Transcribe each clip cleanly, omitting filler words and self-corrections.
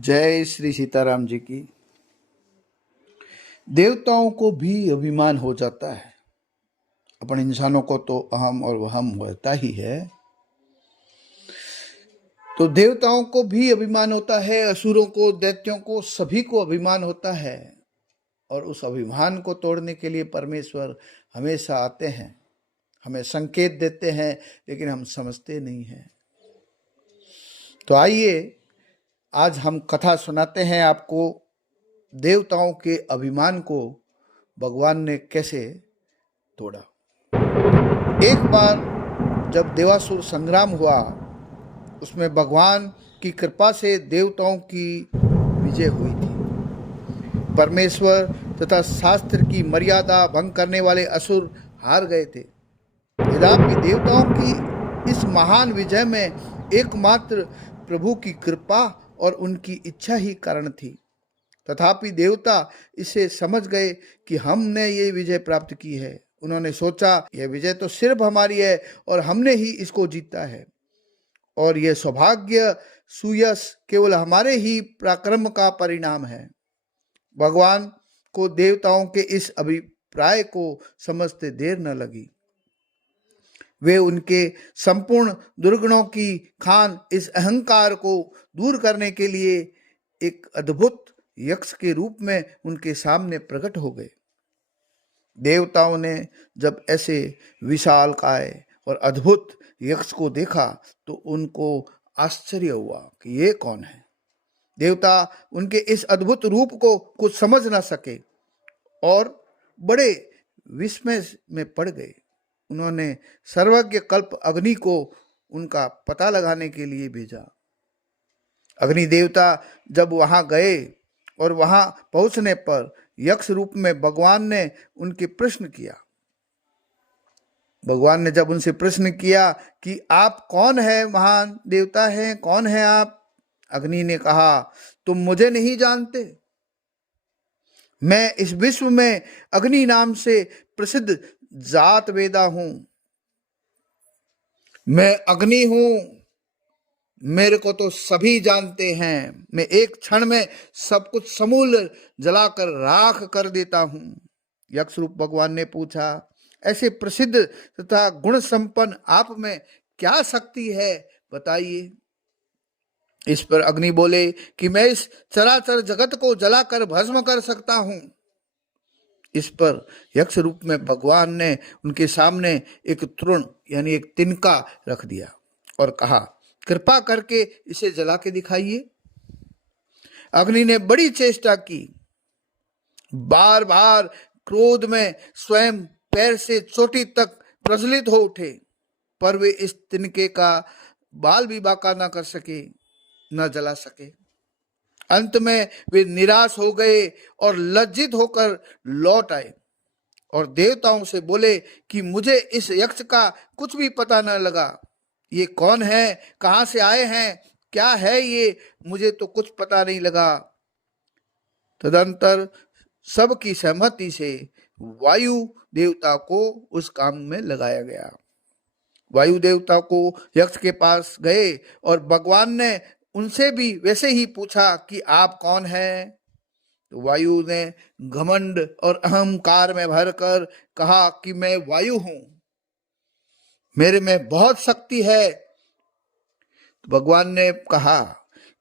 जय श्री सीताराम जी की। देवताओं को भी अभिमान हो जाता है। अपन इंसानों को तो अहम और वहम होता ही है, तो देवताओं को भी अभिमान होता है, असुरों को, दैत्यों को, सभी को अभिमान होता है। और उस अभिमान को तोड़ने के लिए परमेश्वर हमेशा आते हैं, हमें संकेत देते हैं, लेकिन हम समझते नहीं हैं। तो आइए आज हम कथा सुनाते हैं आपको, देवताओं के अभिमान को भगवान ने कैसे तोड़ा। एक बार जब देवासुर संग्राम हुआ, उसमें भगवान की कृपा से देवताओं की विजय हुई थी। परमेश्वर तथा शास्त्र की मर्यादा भंग करने वाले असुर हार गए थे। यद्यपि देवताओं की इस महान विजय में एकमात्र प्रभु की कृपा और उनकी इच्छा ही कारण थी। तथापि देवता इसे समझ गए कि हमने ये विजय प्राप्त की है। उन्होंने सोचा यह विजय तो सिर्फ हमारी है और हमने ही इसको जीता है, और यह सौभाग्य सुयश केवल हमारे ही पराक्रम का परिणाम है। भगवान को देवताओं के इस अभिप्राय को समझते देर न लगी। वे उनके संपूर्ण दुर्गुणों की खान इस अहंकार को दूर करने के लिए एक अद्भुत यक्ष के रूप में उनके सामने प्रकट हो गए। देवताओं ने जब ऐसे विशालकाय और अद्भुत यक्ष को देखा तो उनको आश्चर्य हुआ कि ये कौन है। देवता उनके इस अद्भुत रूप को कुछ समझ न सके और बड़े विस्मय में पड़ गए। उन्होंने सर्वज्ञ कल्प अग्नि को उनका पता लगाने के लिए भेजा। अग्नि देवता जब वहां गए और वहां पहुंचने पर यक्ष रूप में भगवान ने उनके प्रश्न किया। भगवान ने जब उनसे प्रश्न किया कि आप कौन है, महान देवता हैं, कौन है आप? अग्नि ने कहा, तुम मुझे नहीं जानते। मैं इस विश्व में अग्नि नाम से प्रसिद्ध जात वेदा हूं। मैं अग्नि हूं, मेरे को तो सभी जानते हैं। मैं एक क्षण में सब कुछ समूल जलाकर राख कर देता हूं। यक्ष रूप भगवान ने पूछा, ऐसे प्रसिद्ध तथा गुण संपन्न आप में क्या शक्ति है, बताइए। इस पर अग्नि बोले कि मैं इस चराचर जगत को जलाकर भस्म कर सकता हूं। इस पर यक्ष रूप में भगवान ने उनके सामने एक तृण यानी एक तिनका रख दिया और कहा, कृपा करके इसे जला के दिखाइए। अग्नि ने बड़ी चेष्टा की, बार बार क्रोध में स्वयं पैर से चोटी तक प्रज्वलित हो उठे, पर वे इस तिनके का बाल भी बाका न कर सके, न जला सके। अंत में वे निराश हो गए और लज्जित होकर लौट आए और देवताओं से बोले कि मुझे इस यक्ष का कुछ भी पता न लगा। ये कौन है, कहां से आए हैं, क्या है ये, मुझे तो कुछ पता नहीं लगा। तदंतर सबकी सहमति से वायु देवता को उस काम में लगाया गया। वायु देवता को यक्ष के पास गए और भगवान ने उनसे भी वैसे ही पूछा कि आप कौन हैं। तो वायु ने घमंड और अहंकार में भरकर कहा कि मैं वायु हूं, मेरे में बहुत शक्ति है। तो भगवान ने कहा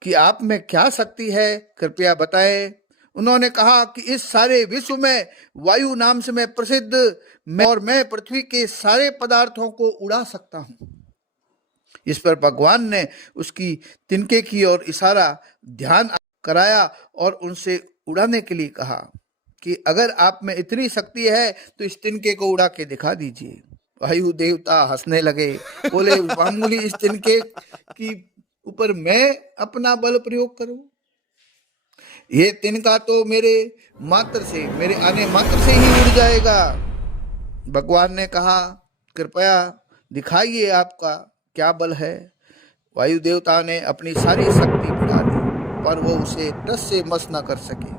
कि आप में क्या शक्ति है, कृपया बताएं। उन्होंने कहा कि इस सारे विश्व में वायु नाम से मैं प्रसिद्ध मैं पृथ्वी के सारे पदार्थों को उड़ा सकता हूं। इस पर भगवान ने उसकी तिनके की ओर इशारा ध्यान कराया और उनसे उड़ाने के लिए कहा कि अगर आप में इतनी शक्ति है तो इस तिनके को उड़ा के दिखा दीजिए। वायु देवता हंसने लगे, बोले, मामूली इस तिनके की ऊपर मैं अपना बल प्रयोग करूं? ये तिनका तो मेरे आने मात्र से ही उड़ जाएगा। भगवान ने कहा, कृपया दिखाइए आपका क्या बल है। वायु देवता ने अपनी सारी शक्ति बढ़ा दी, पर वो उसे टस से मस न कर सके।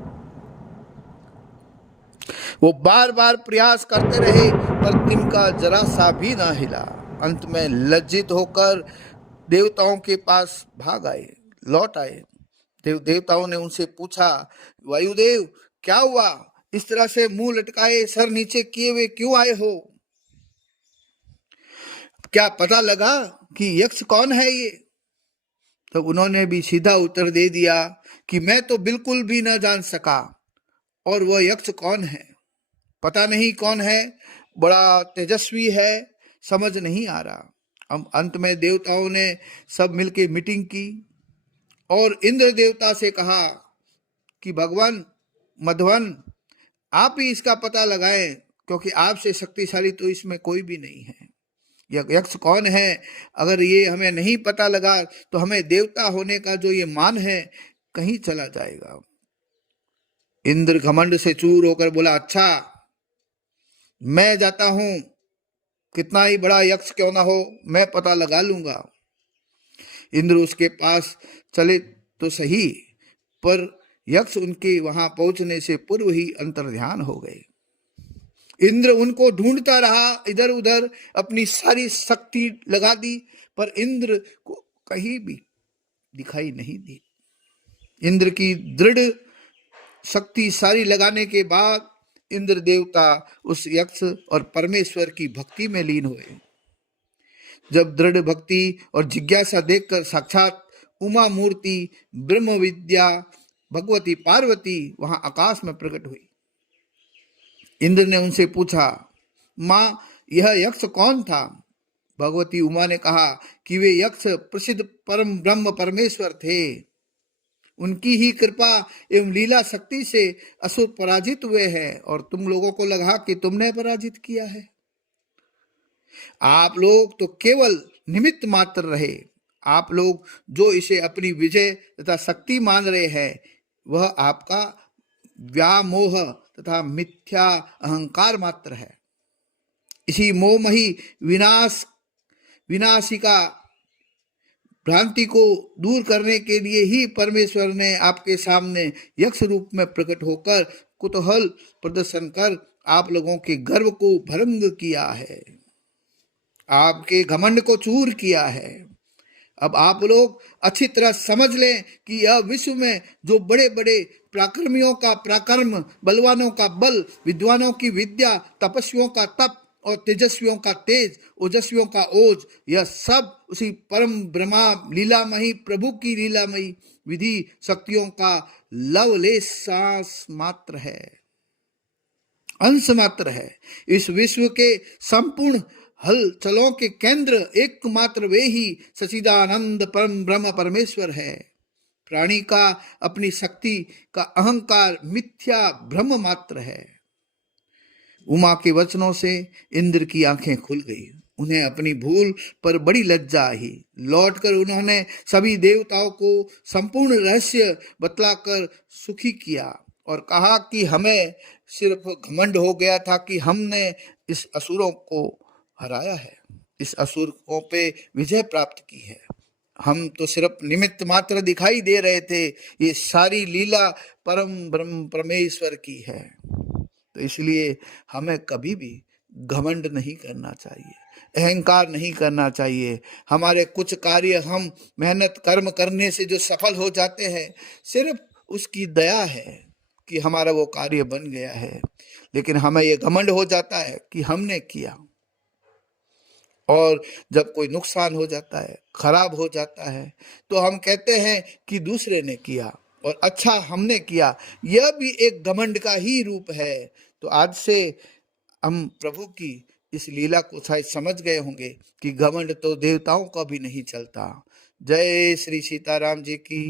वो बार बार प्रयास करते रहे, पर तिनका जरा सा भी ना हिला। अंत में लज्जित होकर देवताओं के पास भाग आए, लौट आए। देवताओं ने उनसे पूछा, वायुदेव क्या हुआ, इस तरह से मुंह लटकाए सर नीचे किए हुए क्यों आए हो? क्या पता लगा कि यक्ष कौन है ये? तब उन्होंने भी सीधा उत्तर दे दिया कि मैं तो बिल्कुल भी न जान सका, और वह यक्ष कौन है पता नहीं कौन है, बड़ा तेजस्वी है, समझ नहीं आ रहा। अब अंत में देवताओं ने सब मिलकर मीटिंग की और इंद्र देवता से कहा कि भगवान मधवन, आप ही इसका पता लगाएं, क्योंकि आपसे शक्तिशाली तो इसमें कोई भी नहीं है। यक्ष कौन है, अगर ये हमें नहीं पता लगा तो हमें देवता होने का जो ये मान है कहीं चला जाएगा। इंद्र घमंड से चूर होकर बोला, अच्छा मैं जाता हूं, कितना ही बड़ा यक्ष क्यों ना हो मैं पता लगा लूंगा। इंद्र उसके पास चले तो सही, पर यक्ष उनके वहां पहुंचने से पूर्व ही अंतर्ध्यान हो गए। इंद्र उनको ढूंढता रहा, इधर उधर अपनी सारी शक्ति लगा दी, पर इंद्र को कहीं भी दिखाई नहीं दी। इंद्र की दृढ़ शक्ति सारी लगाने के बाद इंद्र देवता उस यक्ष और परमेश्वर की भक्ति में लीन हुए। जब दृढ़ भक्ति और जिज्ञासा देखकर साक्षात उमा मूर्ति ब्रह्म विद्या भगवती पार्वती वहां आकाश में प्रकट हुई। इंद्र ने उनसे पूछा, मां यह यक्ष कौन था? भगवती उमा ने कहा कि वे यक्ष प्रसिद्ध परम ब्रह्म परमेश्वर थे। उनकी ही कृपा एवं लीला शक्ति से असुर पराजित हुए हैं और तुम लोगों को लगा कि तुमने पराजित किया है। आप लोग तो केवल निमित्त मात्र रहे। आप लोग जो इसे अपनी विजय तथा शक्ति मान रहे हैं वह आपका व्यामोह तथा मिथ्या अहंकार मात्र है। इसी मोहमयी विनाशिका भ्रांति को दूर करने के लिए ही परमेश्वर ने आपके सामने यक्ष रूप में प्रकट होकर कुतूहल प्रदर्शन कर आप लोगों के गर्व को भंग किया है, आपके घमंड को चूर किया है। अब आप लोग अच्छी तरह समझ लें कि यह विश्व में जो बड़े बड़े पराक्रमियों का पराक्रम, बलवानों का बल, विद्वानों की विद्या, तपस्वियों का तप और तेजस्वियों का तेज, ओजस्वियों का ओज, यह सब उसी परम ब्रह्मा लीलामयी प्रभु की लीलामयी विधि शक्तियों का लवलेश मात्र है, अंश मात्र है। इस विश्व के संपूर्ण हलचलों के केंद्र एकमात्र वे ही सच्चिदानंद परम ब्रह्म परमेश्वर है। प्राणी का अपनी शक्ति का अहंकार मिथ्या ब्रह्म मात्र है। उमा के वचनों से इंद्र की आंखें खुल गई। उन्हें अपनी भूल पर बड़ी लज्जा आई। लौटकर उन्होंने सभी देवताओं को संपूर्ण रहस्य बतलाकर सुखी किया और कहा कि हमें सिर्फ घमंड हो गया था कि हमने इस असुरों को हराया है, इस असुरों पे विजय प्राप्त की है। हम तो सिर्फ निमित्त मात्र दिखाई दे रहे थे, ये सारी लीला परम ब्रह्म परमेश्वर की है। तो इसलिए हमें कभी भी घमंड नहीं करना चाहिए, अहंकार नहीं करना चाहिए। हमारे कुछ कार्य हम मेहनत कर्म करने से जो सफल हो जाते हैं, सिर्फ उसकी दया है कि हमारा वो कार्य बन गया है, लेकिन हमें ये घमंड हो जाता है कि हमने किया। और जब कोई नुकसान हो जाता है, खराब हो जाता है, तो हम कहते हैं कि दूसरे ने किया और अच्छा हमने किया। यह भी एक घमंड का ही रूप है। तो आज से हम प्रभु की इस लीला को शायद समझ गए होंगे कि घमंड तो देवताओं का भी नहीं चलता। जय श्री सीताराम जी की।